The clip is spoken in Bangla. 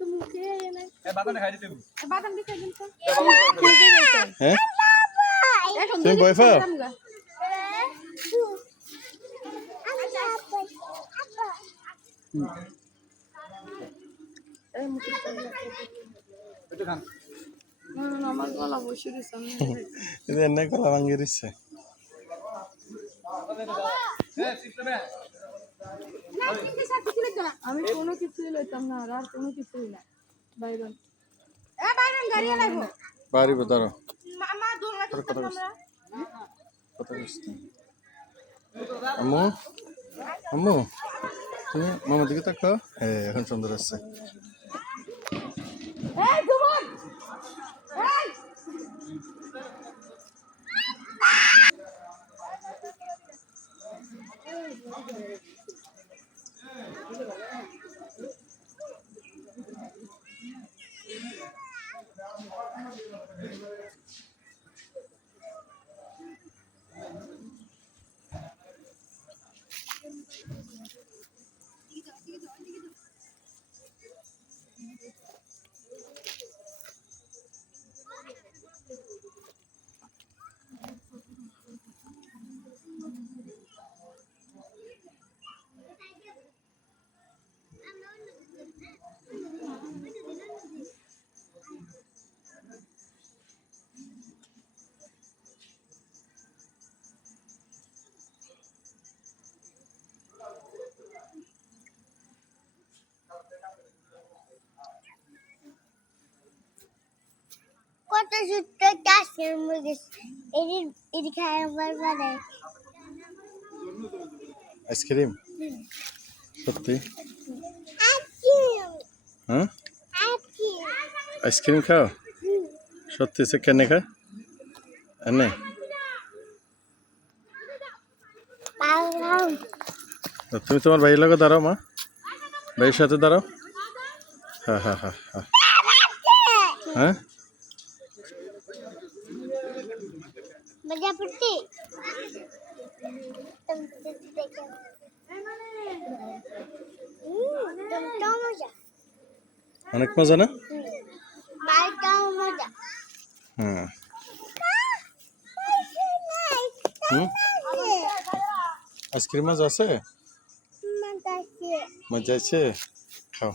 তো মুখে এনে বাদাম খাই দিতে বাদাম দিতে দিন তো হ্যাঁ এখন তুমি ভয় পাও এই মুখে একটু খান না আমার গলা বসে দিছে আমি এটা এনে কলা ভাঙ্গি দিচ্ছে আমি কোনো কিছুই লইতাম না আর কোনো কিছুই না বাইরন বাইরন গাড়ি লাগবো বাড়ি ধরো মামা দূর কথা বলছি আম্মু আম্মু তুমি মামার দিকে তাকাও হ্যাঁ এখন সুন্দর আছে এই জুবন এই কত ছোট্ট গাছের মধ্যে এটি খায় আমার বানায় আইসক্রিম সত্যি হ্যাঁ আইসক্রিম খাও সত্যি সে কেন খায় এনে তুমি তোমার ভাইয়ের লগে দাঁড়াও মা ভাইয়ের সাথে দাঁড়াও হ্যাঁ হ্যাঁ হ্যাঁ হ্যাঁ হ্যাঁ মজা পড়তে অনেক মজা না মজা হুম হুম আইসক্রিম মজা আছে মজা আছে খাও